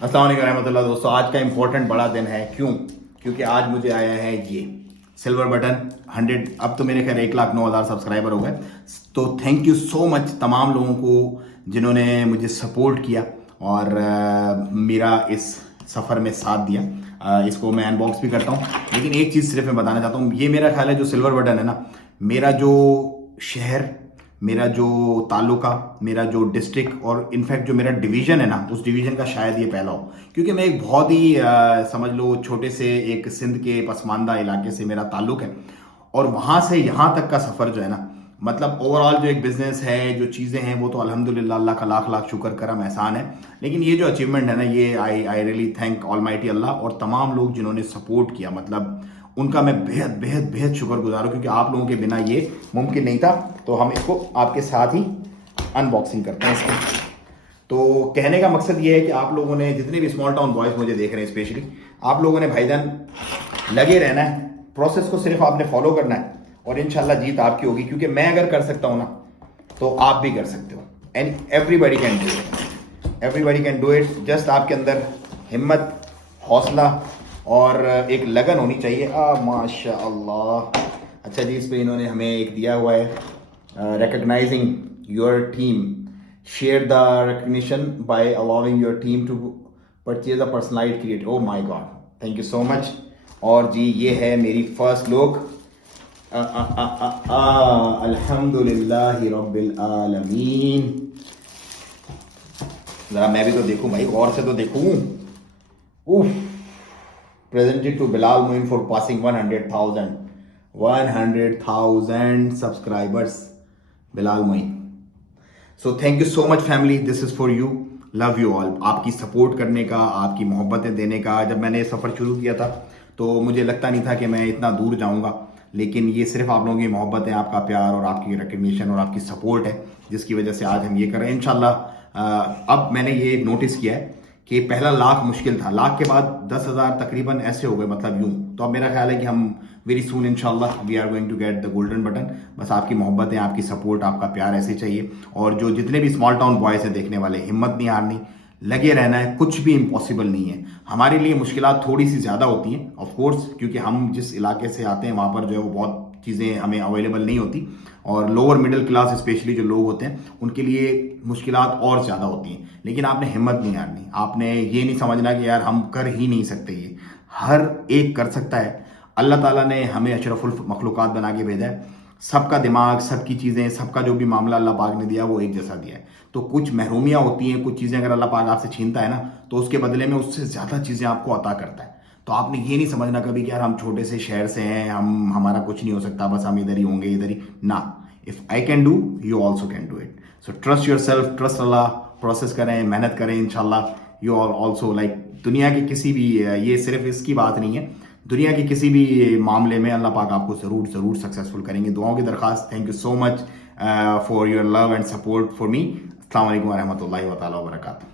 अस्सलाम वालेकुम रहमतुल्लाह। दोस्तों, आज का इंपॉर्टेंट बड़ा दिन है। क्यों? क्योंकि आज मुझे आया है ये सिल्वर बटन 100। अब तो मेरे खैर 1,09,000 सब्सक्राइबर हो गए। तो थैंक यू सो मच तमाम लोगों को जिन्होंने मुझे सपोर्ट किया और मेरा इस सफ़र में साथ दिया। इसको मैं अनबॉक्स भी करता हूँ, लेकिन एक चीज़ सिर्फ मैं बताना चाहता हूँ। ये मेरा ख्याल है जो सिल्वर बटन है ना, मेरा जो शहर, मेरा जो तालुका, मेरा जो डिस्ट्रिक्ट और इनफैक्ट जो मेरा डिवीज़न है ना, उस डिवीज़न का शायद ये पहला हो। क्योंकि मैं एक बहुत ही समझ लो छोटे से एक सिंध के पसमानदा इलाके से मेरा ताल्लुक है, और वहाँ से यहाँ तक का सफ़र जो है ना, मतलब ओवरऑल जो एक बिज़नेस है, जो चीज़ें हैं, वो तो अल्हम्दुलिल्लाह अल्लाह का लाख लाख शुक्र करम एहसान है। लेकिन ये जो अचीवमेंट है ना, ये आई रियली थैंक ऑलमाइटी अल्लाह और तमाम लोग जिन्होंने सपोर्ट किया। मतलब उनका मैं बेहद बेहद बेहद शुक्रगुजार हूँ, क्योंकि आप लोगों के बिना ये मुमकिन नहीं था। तो हम इसको आपके साथ ही अनबॉक्सिंग करते हैं इसको। तो कहने का मकसद ये है कि आप लोगों ने, जितने भी स्मॉल टाउन बॉयज़ मुझे देख रहे हैं स्पेशली, आप लोगों ने भाईजान लगे रहना है। प्रोसेस को सिर्फ आपने फॉलो करना है और इंशाल्लाह जीत आपकी होगी। क्योंकि मैं अगर कर सकता हूँ ना, तो आप भी कर सकते हो। And everybody can do it, everybody can do it. Just आपके अंदर हिम्मत, हौसला और एक लगन होनी चाहिए। माशाअल्लाह। अच्छा जी, इस पर इन्होंने हमें एक दिया हुआ है, recognising your team, share the recognition by allowing your team to purchase a personalised create. Oh my god, thank you so much. और जी ये है मेरी फर्स्ट लुक। अल्हम्दुलिल्लाहि रब्बिल आलमीन। जरा मैं भी तो देखूं भाई, और से तो देखूं। उफ। Presented to Bilal Moin for passing 100,000 subscribers. Bilal Moin. So thank you so much family. This is for you. Love you all. आपकी सपोर्ट करने का, आपकी मोहब्बतें देने का। जब मैंने सफ़र शुरू किया था तो मुझे लगता नहीं था कि मैं इतना दूर जाऊंगा, लेकिन ये सिर्फ आप लोगों की मोहब्बत है, आपका प्यार और आपकी रिकग्निशन और आपकी सपोर्ट है, जिसकी वजह से आज हम ये कर रहे हैं। इंशाल्लाह अब मैंने ये नोटिस किया है कि पहला लाख मुश्किल था, लाख के बाद 10,000 तकरीबन ऐसे हो गए, मतलब यूं। तो अब मेरा ख्याल है कि हम वेरी सून इंशाल्लाह we are going to get the golden button. बस आपकी मोहब्बत है, आपकी सपोर्ट, आपका प्यार ऐसे चाहिए। और जो जितने भी स्मॉल टाउन बॉयज़ हैं देखने वाले, हिम्मत नहीं हारनी, लगे रहना है। कुछ भी इम्पॉसिबल नहीं है। हमारे लिए मुश्किलात थोड़ी सी ज़्यादा होती हैं ऑफ कोर्स, क्योंकि हम जिस इलाके से आते हैं वहाँ पर जो है वो बहुत चीज़ें हमें अवेलेबल नहीं होती, और लोअर मिडिल क्लास स्पेशली जो लोग होते हैं उनके लिए मुश्किलात और ज़्यादा होती हैं। लेकिन आपने हिम्मत नहीं हारनी, आपने ये नहीं समझना कि यार हम कर ही नहीं सकते। ये हर एक कर सकता है। अल्लाह ताला ने हमें अशरफुल मखलूक़ात बना के भेजा है। सबका दिमाग, सबकी चीज़ें, सबका जो भी मामला अल्लाह पाक ने दिया वो एक जैसा दिया है। तो कुछ महरूमियाँ होती हैं, कुछ चीज़ें अगर अल्लाह पाक आपसे छीनता है ना, तो उसके बदले में उससे ज़्यादा चीज़ें आपको अता करता है। तो आपने ये नहीं समझना कभी कि यार हम छोटे से शहर से हैं, हमारा कुछ नहीं हो सकता, बस हम इधर ही होंगे, इधर ही ना। If I can do, you also can do it. So trust your self, trust Allah. Process करें, मेहनत करें, इंशाल्लाह यू आर ऑल्सो लाइक दुनिया के किसी भी, ये सिर्फ इसकी बात नहीं है, दुनिया के किसी भी मामले में अल्लाह पाक आपको ज़रूर ज़रूर सक्सेसफुल करेंगे। दुआओं की दरख्वास्त। Thank you so much for your love and support for me. अस्सलाम वालेकुम व रहमतुल्लाहि व तआला व बरकातहू।